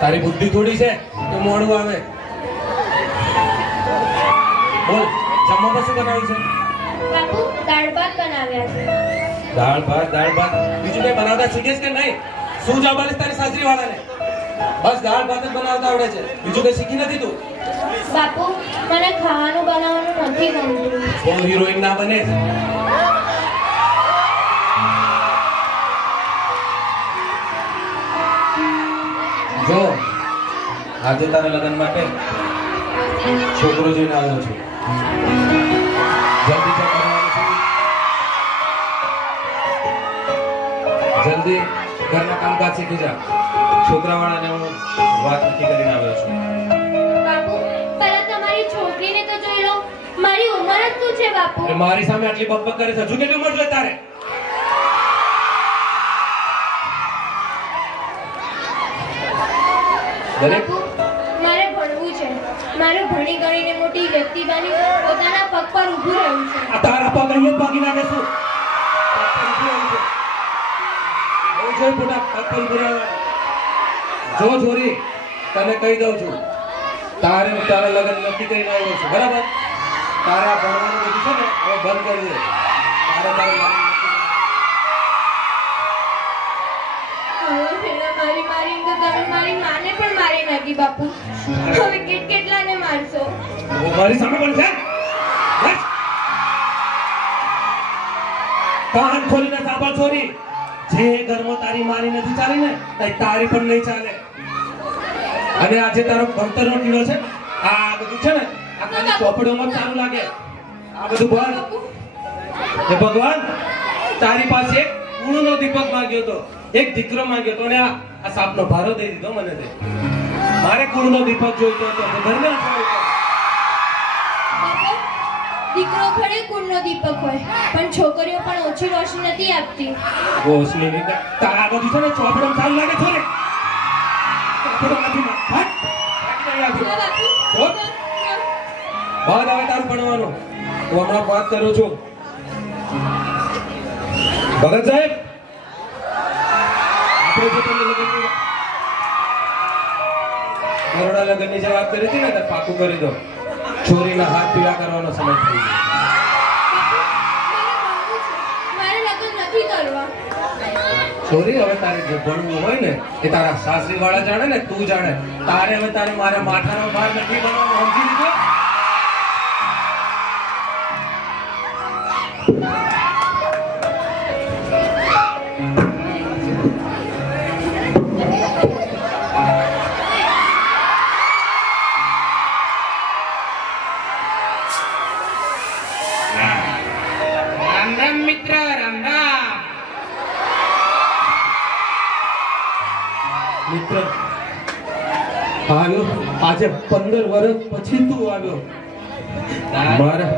તારી બુદ્ધિ થોડી છે તો મોડું આવે. બોલ, જમવામાં શું બનાવ્યું છે? બાપુ દાળ ભાત બનાવ્યા છે. દાળ ભાત બીજું કઈ બનાવતા શીખેશ કે નહીં? શું જવાબ આલીશ તારી સાસરી વાળાને? બસ દાળ ભાત જ બનાવતા આવડે છે, બીજું કઈ શીખી નથી તું? બાપુ મને ખાવાનું બનાવવાનું નથી ગમતું. બહુ હિરોઈન ના બને. જો આજે તારા લગ્ન માટે છોકરો જોઈને આવ્યો છું. જલ્દી ચા કરવાનું છે. જલ્દી ઘરના કામકાજ શીખી જા. છોકરાવાળાને હું વાત નક્કી કરીને આવ્યો છું. બાપુ પહેલા તમારી છોકરીને તો જોઈ લો. મારી ઉંમર જ શું છે બાપુ? એટલે મારી સામે આટલી બકબક કરે છે. હજુ કેટલી ઉંમર જોઈએ તારે? બાપુ મારે ભણવું છે. મારે ભણી ગણીને મોટી વ્યક્તિ બની પોતાના પગ પર ઊભું રહેવું છે. આ તારા પગ અહીંયા જ ભાગી નાખે છું. બહુ જોઈ પોતા પગ પર ઊભું રહેવાનું. જો છોરી, તને કહી દઉં છું, તારે તારા લગ્ન નક્કી કરીને આવ્યો છું, બરાબર? તારે આ ભણવાનું બધું છે ને હવે બંધ કરી દે. તારે તારે લગ્ન મારી તો તમે મારી માને પણ મારી નાખી બાપુ. હવે કેટલાને મારશો? મારી સામે પણ છે. બસ. કાન ખોલીને સાંભળ છોરી. જે ઘરમાં તારી મારી નથી ચાલી ને તારી પણ નહીં ચાલે. અને આજે તારો ભણતરનો ટીડો છે, આ બધું છે ને આ ખાલી ચોપડીઓમાં ચાલુ લાગે. આ બધું બોલ. હે ભગવાન, તારી પાસે એક કુળનો દીપક માંગ્યો હતો, એક દીકરો માંગ્યો હતો, અને આ સાપનો ભારો દઈ દીધો મને તે. મારે કુળનો દીપક જોઈતો હતો, તો ઘરને દીકરો ખરે કુળનો દીપક હોય, પણ છોકરીઓ પણ ઓછી રોશની નથી આપતી. રોશની ની તારા બધું છે ને ચોપડો ચાલુ લાગે છે ને. ચોપડો નથી હટ. હવે તારું ભણવાનું હું હમણાં વાત કરું છું. ભગત સાહેબ, આપણે જે તમને બરોડા લગ્નની જે વાત કરી હતી ને તે પાકું કરી દો. છોરીના હાથ પીળા કરવાનો સમય થઈ ગયો. મારે લગ્ન નથી કરવા. છોરી, હવે તારે જે ભણવું હોય ને એ તારા સાસરી વાળા જાણે ને તું જાણે. તારે હવે તારે મારા માથાનો ભાર નથી બનવાનો, સમજી લીધો? મિત્ર આવ્યો, આજે 15 વર્ષ પછી તું આવ્યો. મારા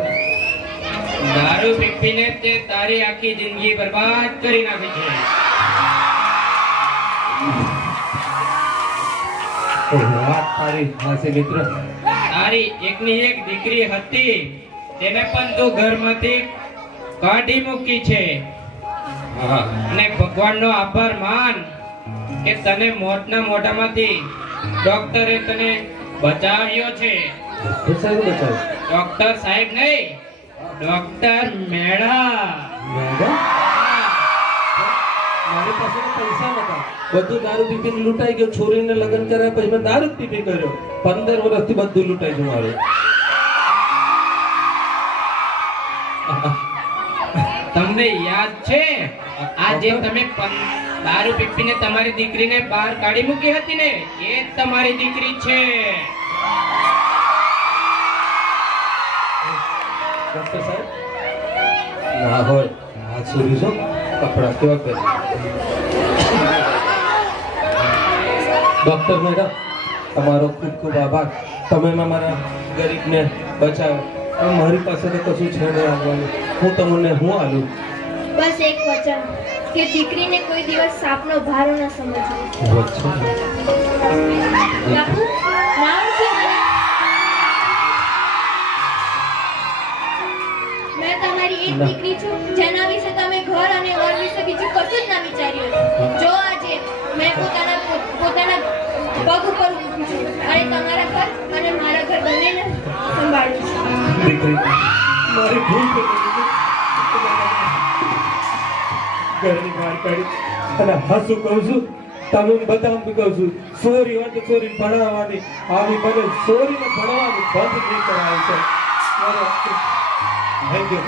દારૂ પીપીને તે તારી આખી જિંદગી બરબાદ કરી નાખી છે. વાત તારી હાસે મિત્ર. તારી એકની એક દીકરી હતી, તેને પણ તું ઘરમાંથી કાઢી મૂકી છે. અને ભગવાનનો આભાર માન કે તને મોતના મોઢામાંથી ડોક્ટરે તને બચાવ્યો છે. ડોક્ટર સાહેબ નહીં, ડોક્ટર મેળા. મારી પાસે પૈસા નતા, બધું દારૂ પીપીને લૂંટાઈ ગયો. છોરીને લગ્ન કર્યા પછી મેં દારૂ પીપી કર્યો. 15 વર્ષથી બધું લૂંટાઈ ગયું મારું. તમને યાદ છે આ જે તમે દારૂ પીપીને તમારી દીકરીને બહાર કાઢી મૂકી હતી ને, એ જ તમારી દીકરી છે. ડોક્ટર સાહેબ, ના હોય આ છોરી જો કપડા કેવા કરી. ડોક્ટર મેડમ, તમારો ખૂબ ખૂબ આભાર. તમે મારા ગરીબને બચાવ્યો. મારી પાસે તો કશું છે નહીં આવવાનું. હું તમને હું આલું? બસ એક વચન કે દીકરીને કોઈ દિવસ સાપનો ભારો ન સમજવો. બાપુ મેં તમારી એક દીકરી એને સંભાળું છું. દીકરી મારી ભૂલ થઈ ગઈ. ઘરની બહાર કાઢી અને હાસુ કહું છું, તમને બતાવું કહું છું, સોરી હોય તો સોરી ભણાવવાની, આવી મને સોરીને ભણવાનું બંધ નહીં કરાય છે. Thank you.